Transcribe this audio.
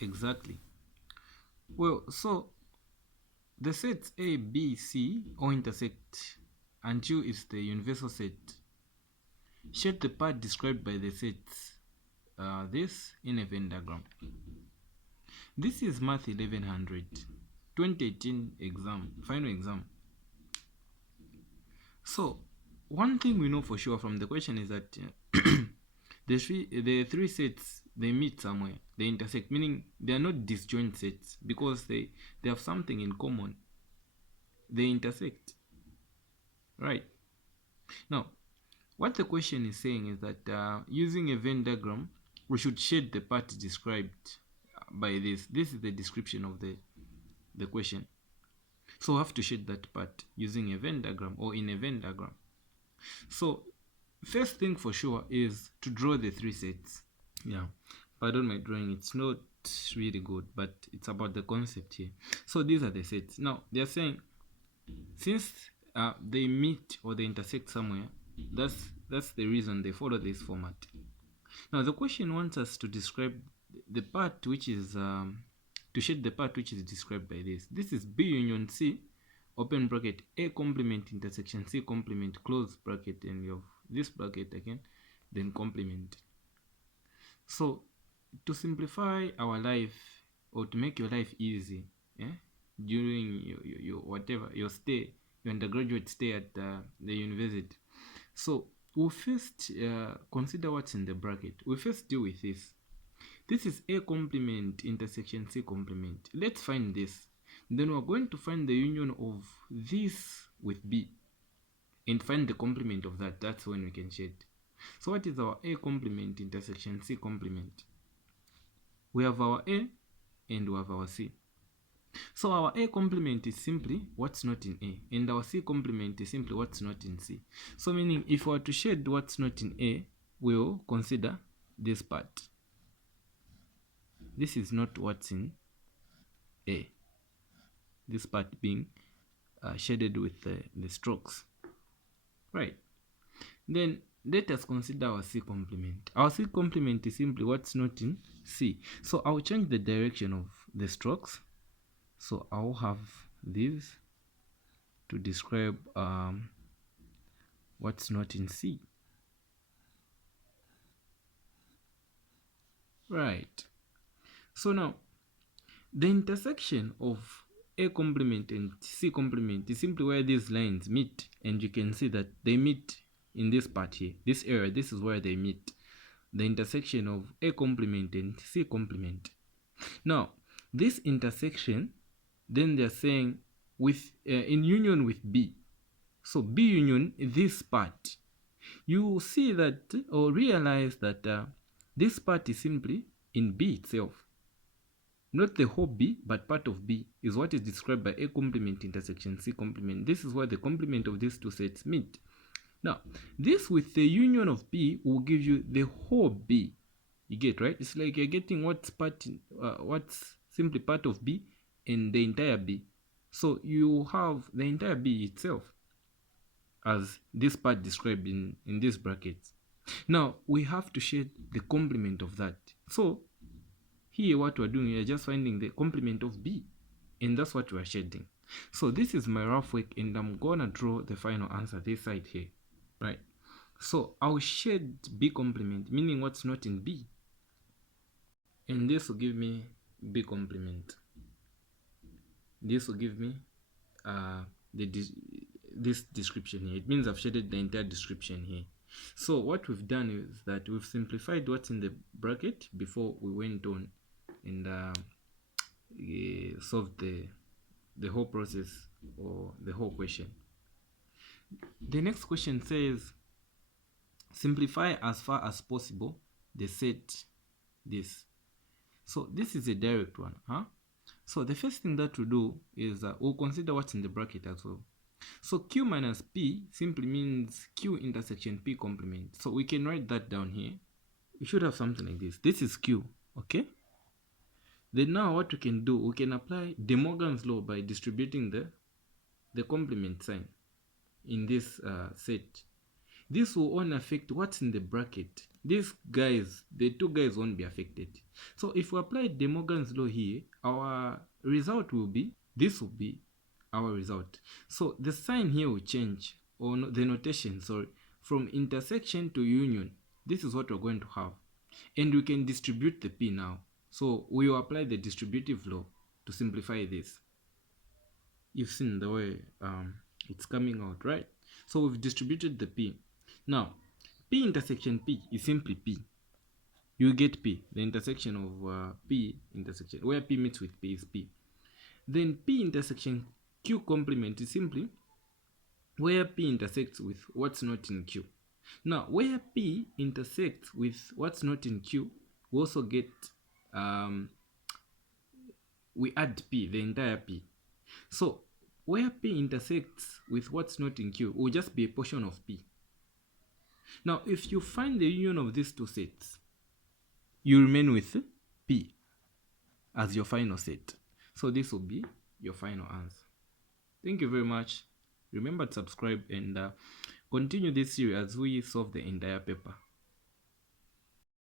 Exactly. Well, so the sets A, B, C all intersect and U is the universal set. Shade the part described by the sets this in a Venn diagram. This is MAT1100 2018 exam, final exam. So one thing we know for sure from the question is that the three sets, they meet somewhere, they intersect, meaning they are not disjoint sets because they have something in common. They intersect, right? Now what the question is saying is that using a Venn diagram, we should shade the part described by this. This is the description of the question. So we have to shade that part using a Venn diagram or in a Venn diagram. So first thing for sure is to draw the three sets. Yeah, pardon my drawing, it's not really good, but it's about the concept here. So these are the sets. Now they are saying since they meet or they intersect somewhere, that's the reason they follow this format. Now the question wants us to describe the part which is to shade the part which is described by this. This is B union C, open bracket, A complement intersection C complement, close bracket, and you have this bracket again, then complement. So to simplify our life or to make your life easy, during your whatever your stay, your undergraduate stay at the university, so we'll first consider what's in the bracket. We'll first deal with this. This is A complement intersection C complement. Let's find this. Then we're going to find the union of this with B and find the complement of that. That's when we can shade. So what is our A complement intersection C complement? We have our A and we have our C. So our A complement is simply what's not in A, and our C complement is simply what's not in C. So meaning if we were to shade what's not in A, we'll consider this part. This is not what's in A. This part being shaded with the strokes. Right. Then let us consider our C complement. Our C complement is simply what's not in C. So I'll change the direction of the strokes. So I'll have this to describe what's not in C. Right. So now the intersection of A complement and C complement is simply where these lines meet, and you can see that they meet in this part here, this area. This is where they meet, the intersection of A complement and C complement. Now this intersection, then they're saying with in union with B. So B union, this part, you will see that or realize that this part is simply in B itself. Not the whole B, but part of B is what is described by A complement intersection C complement. This is where the complement of these two sets meet. Now, this with the union of B will give you the whole B. You get, right? It's like you're getting what's simply part of B and the entire B. So you have the entire B itself as this part described in these brackets. Now, we have to shade the complement of that. So here what we're doing, we're just finding the complement of B, and that's what we're shading. So this is my rough work, and I'm gonna draw the final answer this side here, right? So I'll shade B complement, meaning what's not in B, and this will give me B complement. This will give me this description here. It means I've shaded the entire description here. So what we've done is that we've simplified what's in the bracket before we went on and solved the whole process or the whole question. The next question says simplify as far as possible the set this. So this is a direct one, so the first thing that we'll do is we'll consider what's in the bracket as well. So Q minus P simply means Q intersection P complement. So we can write that down here. We should have something like this. This is Q, okay? Then now what we can do, we can apply De Morgan's law by distributing the complement sign in this set. this will only affect what's in the bracket. These guys, the two guys, won't be affected. So if we apply De Morgan's law here, our result will be, this will be our result. So the sign here will change, or no, the notation, sorry, from intersection to union. This is what we're going to have. And we can distribute the P now. So we will apply the distributive law to simplify this. You've seen the way it's coming out, right? So we've distributed the P. Now, P intersection P is simply P. You get P, the intersection of P intersection, where P meets with P is P. Then P intersection Q complement is simply where P intersects with what's not in Q. Now, where P intersects with what's not in Q, we also get, we add P, the entire P. So, where P intersects with what's not in Q will just be a portion of P. Now, if you find the union of these two sets, you remain with P as your final set. So this will be your final answer. Thank you very much. Remember to subscribe and continue this series as we solve the entire paper.